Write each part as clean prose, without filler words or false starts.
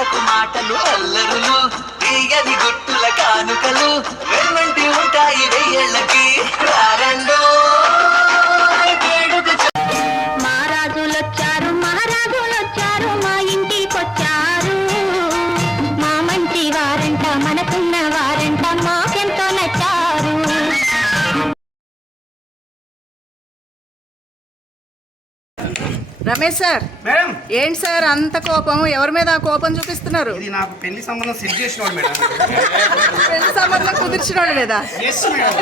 మాటకు మాటలు అల్లరులు తీయని గుట్టుల కానుకలు వెన్నంటి ఉంటాయి వెయ్యేళ్ళకి రారండో మహారాజులొచ్చారు మహారాజులొచ్చారు మా ఇంటికొచ్చారు మా మంచి వారంట మనకున్న వారంట మాకెంతో నచ్చారు. రమేష్ సార్, మేడం ఏంటి సార్ అంత కోపం? ఎవరి మీద కోపం చూపిస్తున్నారు? ఇది నాకు పెళ్లి సంబంధం సెట్ చేసినోడు మేడం. పెళ్లి సంబంధం కుదిర్చినోడు మీద ఎస్ మేడం.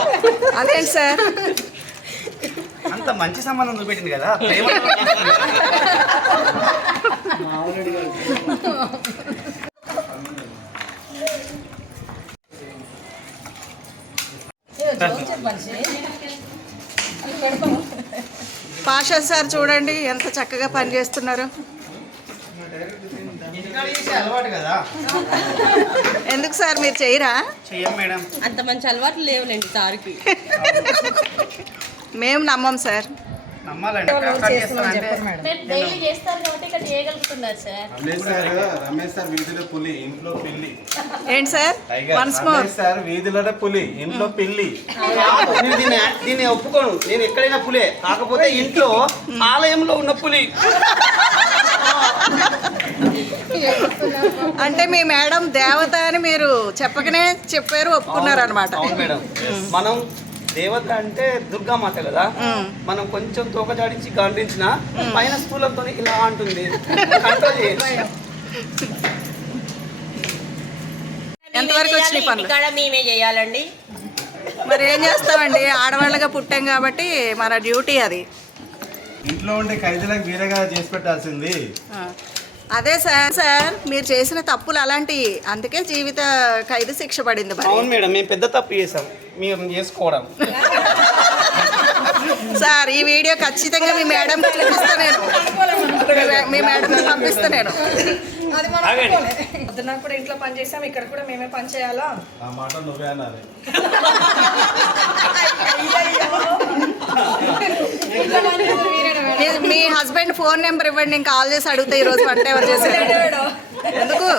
అదేంటి సార్? అంత మంచి సంబంధం చూపెట్టింది కదా ప్రేమ. పాషా సార్ చూడండి ఎంత చక్కగా పనిచేస్తున్నారు. అలవాటు కదా. ఎందుకు సార్ మీరు చేయరా? చెయ్యం మేడం. అంత మంచి అలవాట్లు లేవులేండి సార్కి. మేము నమ్మం సార్. నమ్మాలండి. రమేష్ సార్ వీధిలో పులి ఇంట్లో పిల్లి. ఏంటి sir? Once more. Ramesh sir వీధిలో పులి ఇంట్లో పిల్లి. దీన్ని ఒప్పుకోను. నేను ఎక్కడైనా పులే, కాకపోతే ఇంట్లో ఆలయంలో ఉన్న పులి. అంటే మీ మేడం దేవత అని మీరు చెప్పకనే చెప్పారు, ఒప్పుకున్నారు అనమాట. అవును మేడం. మనం దేవత అంటే దుర్గామాత కదా. మనం కొంచెం తోకజాడించి గాండ్రించిన పైన స్థూలంతో ఇలా అంటుంది. కంట్రోల్ చేయండి. ఎంతవరకు వచ్చినాయి పనులు? ఇక్కడ మేమే చేయాలండి. మరి ఏం చేస్తామండి, ఆడవాళ్ళగా పుట్టాం కాబట్టి మన డ్యూటీ అది. ఇంట్లో ఉండే ఖైదీలకు వీరగా చేసి పెట్టాల్సింది. అదే సార్ మీరు చేసిన తప్పులు అలాంటివి, అందుకే జీవిత ఖైదు శిక్ష పడింది. అవును మేడం, మేము పెద్ద తప్పు చేసాం మీరు చేసుకోవడం. సార్ ఈ వీడియో ఖచ్చితంగా మీ మేడం చూపిస్తా నేను, మీ మేడం పంపిస్తా నేను. పొద్దున కూడా ఇంట్లో పని చేసాం, ఇక్కడ కూడా మేమే పని చేయాలా? ఆ మాట నువ్వే అన్నారు. మీ హస్బెండ్ ఫోన్ నెంబర్ ఇవ్వండి, నేను కాల్ చేసి అడుగుతా ఈరోజు వంట ఎవరు చేశారు. ఎందుకు?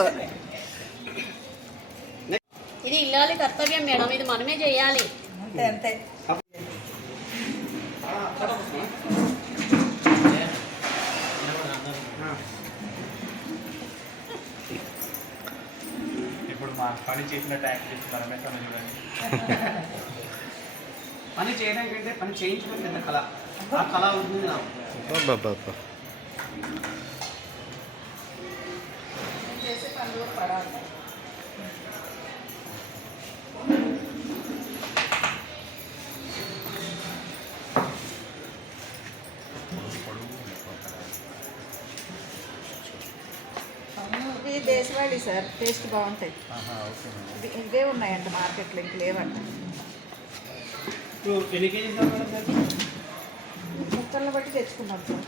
ఇది ఇల్లాలి కర్తవ్యం మేడం, ఇది మనమే చేయాలి. అంతే అంతే. ఇప్పుడు మా పని చేసిన ట్యాక్స్ చేసి మనమే పని చూడండి. పని చేయడం కంటే పని చేయించడం పెద్ద కళ. ఆ కళ ఉంటుంది నాకు. ఇది దేశవాళీ సార్, టేస్ట్ బాగుంటాయి. ఇదే ఉన్నాయంట మార్కెట్లో, ఇంక లేవంట. ఎన్ని కేజీస్ ముక్కలను బట్టి తెచ్చుకున్నాం సార్,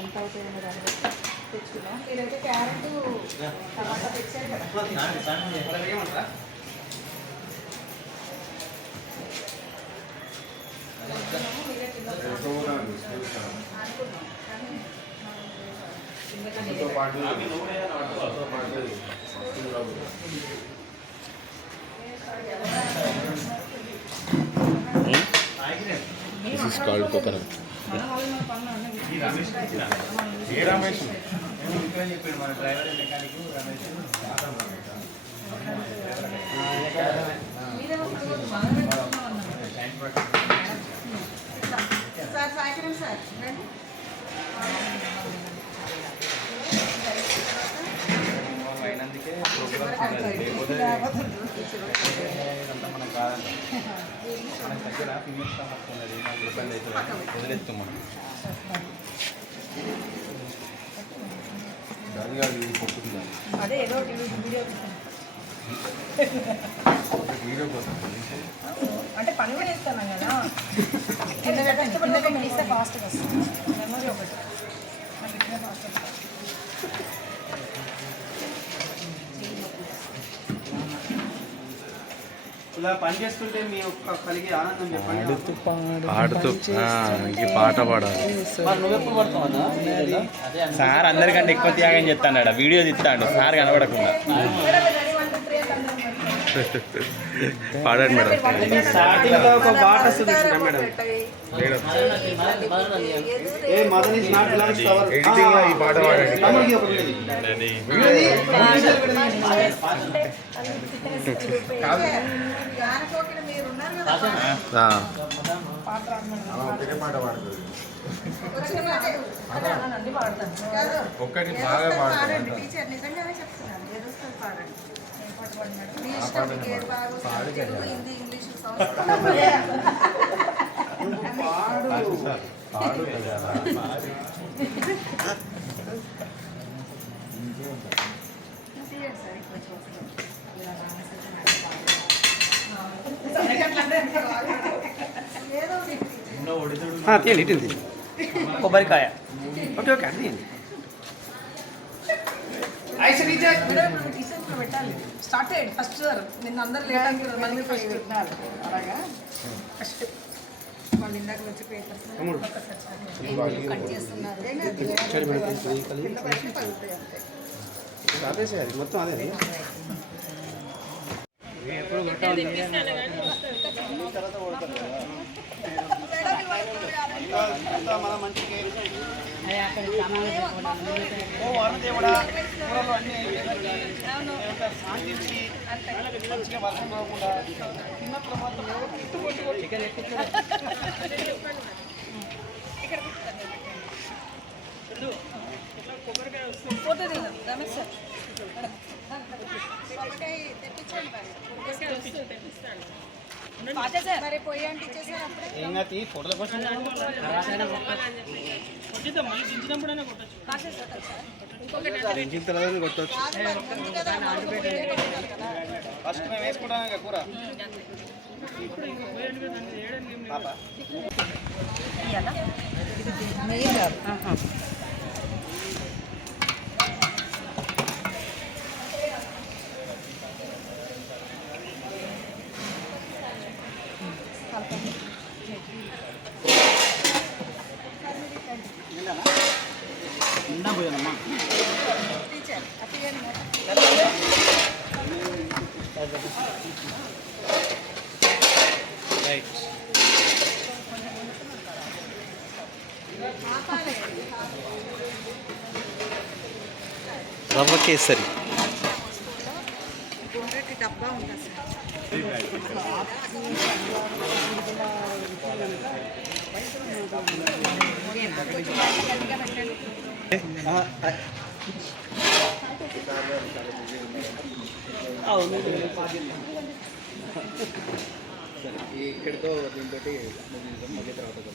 ఎంత అవుతుంది దాన్ని బట్టి తెచ్చుకున్నాం. మీరైతే క్యారెట్ టమాటా తెచ్చారు కదా. ఏమంటారా? This is called coconut. ఏ రమేష్ చెప్పాడు మన డ్రైవర్ మెకానిక్ రమేష్. సార్ సాయంత్రం సార్ రండి. అయినందుకే ప్రోగ్రామ్స్ లేకపోతే మనం కాదంట. మన దగ్గర ఫినిష్ వస్తున్నది 4 రూపాయలు అయితే వదిలేస్తాం మనం. అదే ఏదో వీడియో కోసం అంటే పని కూడా ఇస్తున్నాం కదా. కింద ఇస్తే ఫాస్ట్గా వస్తుంది. మెమరీ ఒకటి నాకు ఇట్లా ఫాస్ట్గా. ఇలా పని చేస్తుంటే మీ యొక్క కలిగే ఆనందం చెప్పండి. పాడుతూ ఈ పాట పాడాలి. మరి నువ్వెప్పుడు పడతావన్నా? సార్ అందరికంటే ఎక్కువ త్యాగం చేస్తాడు, వీడియో తీస్తాడు సార్ కనబడకుండా. పాడండి మేడం. స్టార్టింగ్ లో ఒక పాట వస్తుంది madam. A Madan is not lunch hour. Editing లో ఈ పాట పాడండి. తమ్ముడికి ఒకటి ఉంది. జానకోకిని మీరు ఉన్నారు కదా వచ్చిన మాటే. కాదు. ఒక్కటి ఏదో బాగా వస్తుంది పాడుతుంది. పాడండి టీచర్ నిజంగానే చెప్తున్నాను ఏదో వస్తుంది పాడండి మీ ఇష్టం మీకు ఏది బాగా వస్తుంది తెలుగు హిందీ ఇంగ్లీష్ సంస్కృతం సార్ పాడు కదా. తీయండి సార్ ఇప్పుడు చూస్తాం ఇలా ఏదో ఒకటి. తీయండి ఇటు కొబ్బరికాయ. ఓకే ఓకే అది తీయండి. పెట్టాలి స్టార్టెడ్ ఫస్ట్ సార్ నిన్న అందరు లేటానికి మళ్ళీ ఫస్ట్ అలాగా ఫస్ట్ వాళ్ళు ఇందాక వచ్చి పేపర్స్ కట్ చేస్తున్నారు అదే అది మొత్తం అదే. మన మంచికి ఓ వారదేవుడా కూరలు అన్నీ శాంతించి మంచిగా వర్షం రాకుండా చిన్నప్పుడు ఫోటో తీద్దాం రమేష్ సార్ మరి పోయి అంటే ఇచ్చేసారు అప్పుడే ఇంకా తీ ఫోటోల కోసం కొట్టచ్చు. ఫస్ట్ మేము వేసుకుంటాం ఇక కూర. పాప నిండా పోయానమ్మా. రవ్వ కేసరి. గుండ్రటి డబ్బా ఉంటుంది సార్ ఇక్కడితో దీంతో మళ్ళీ తర్వాత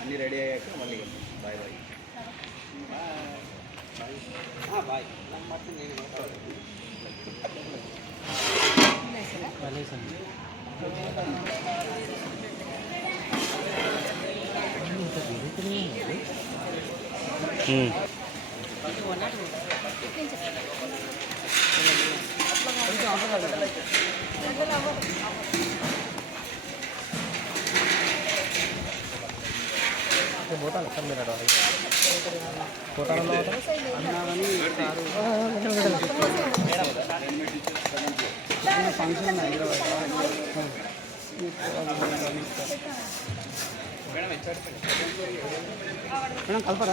అన్నీ రెడీ అయ్యాక మళ్ళీ బాయ్ బాయ్ బాయ్.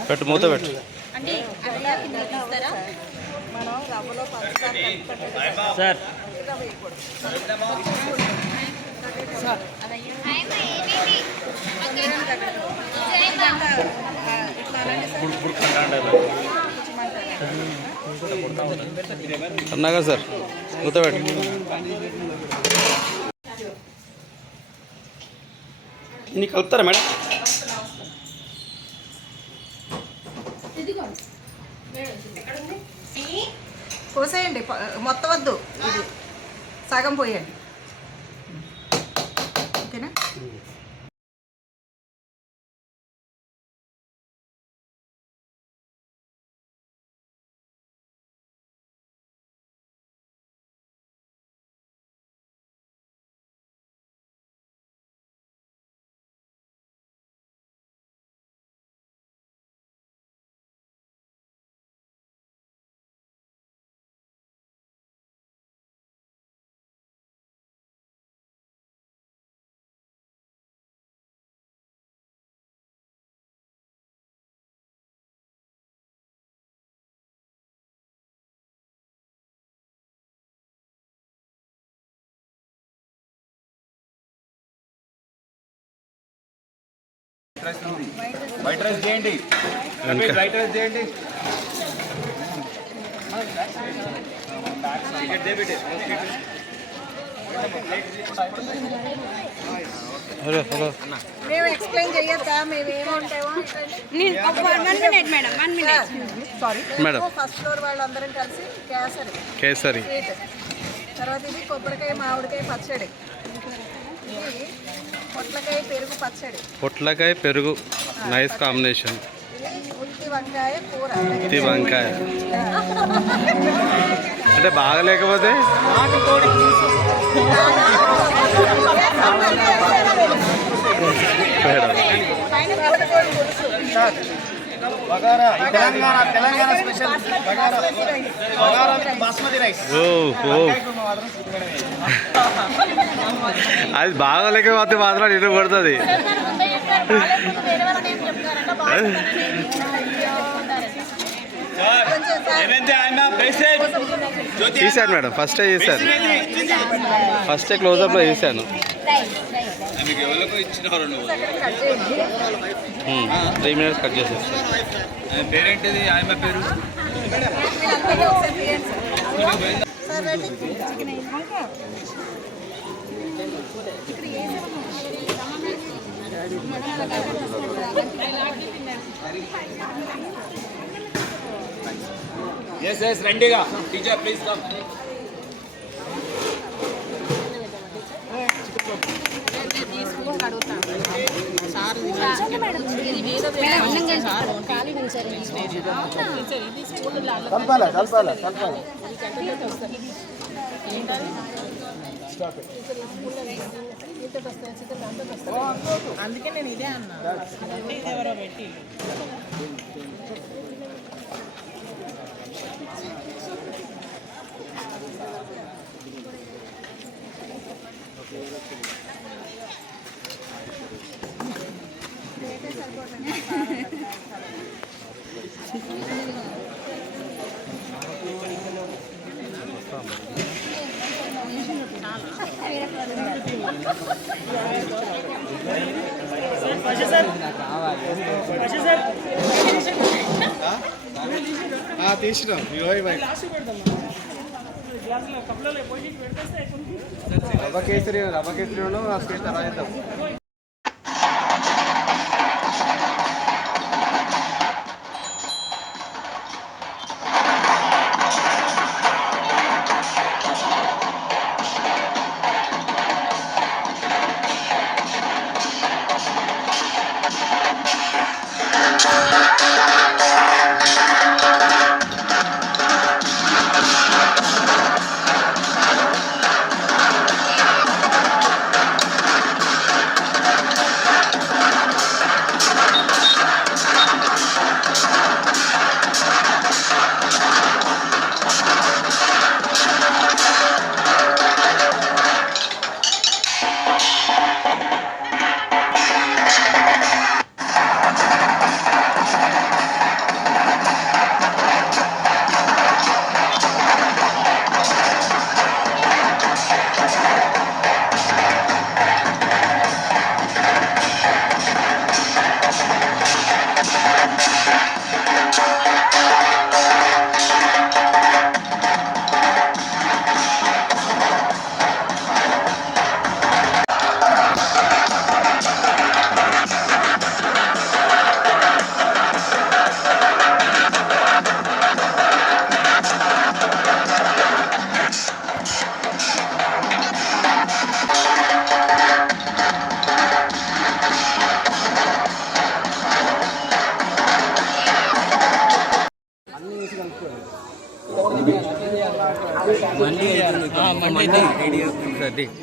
పెట్టు మూత పెట్టు. అంటే అలా కింద తీస్తారా? మనం రవ్వలో పంచదార కలుపుకుంటే సార్ అన్నాగా సార్ మూత పెట్టు. ఇన్ని కలుపుతారా మేడం? పోసేయండి మొత్తం వద్దు ఇది సగం పోయండి ఓకేనా వైట్ రైస్ చేయండి, వైట్ రైస్ చేయండి. మేము ఎక్స్ప్లెయిన్ చేయొద్దా మేము ఏముంటామో సారీ మేడం. ఫస్ట్ ఫ్లోర్ వాళ్ళందరం కలిసి కేసరి స్వీట్, తర్వాత ఇది కొబ్బరికాయ మామిడికాయ పచ్చడి, ఇది పొట్లకాయ పెరుగు పచ్చడి, పొట్లకాయ పెరుగు నైస్ కాంబినేషన్. ఇది ఉల్లి వంకాయ కూర. ఇది వంకాయ అంటే బాగా లేకపోతే madam. Telangana special basmati rice. ఓ అది బాగా లేకపోతే మాత్రం నిన్ను పడుతుంది. తీశాను మేడం, ఫస్టే చేశాను, ఫస్టే క్లోజప్లో చేశాను. 3 minutes కట్ చేసేస్తాను. పేరేంటిది ఆయన పేరు? సార్ రెడీ ఎస్ రండిగా టీచర్ ప్లీజ్ కమ్. అందుకే నేను ఇదే అన్నా, ఎవరో పెట్టి తీసినాం. రవ్వ కేసరి స్వీట్ రాయిద్దాం.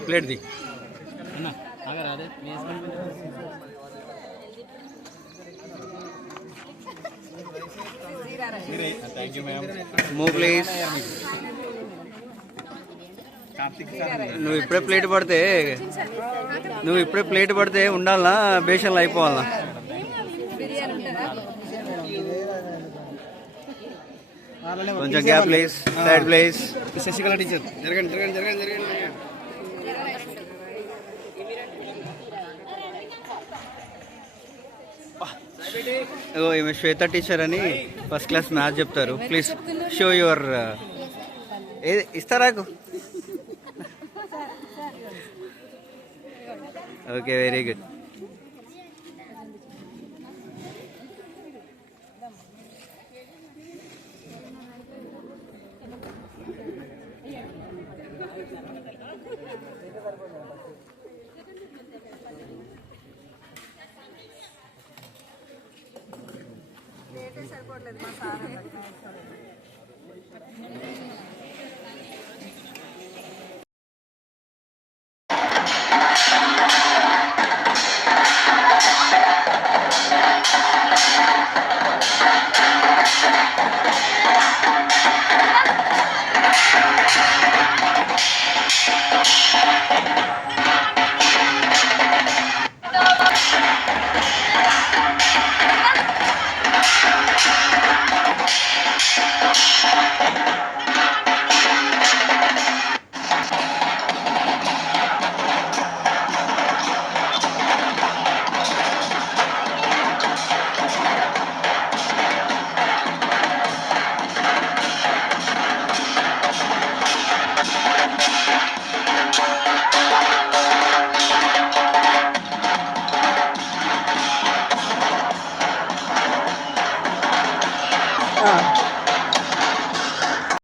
Plate the move please. నువ్వు ఇప్పుడే ప్లేట్ పడితే ఉండాలా బేషన్లు అయిపోవాలా? కొంచెం gap please, side please. Sasikala teacher జరగండి జరగండి జరగండి జరగండి. ఓ ఈమె శ్వేత టీచర్ అని ఫస్ట్ క్లాస్ మ్యాథ్స్ చెప్తారు. ప్లీజ్ షో యువర్ ఏది ఇస్తారా? Okay, very good.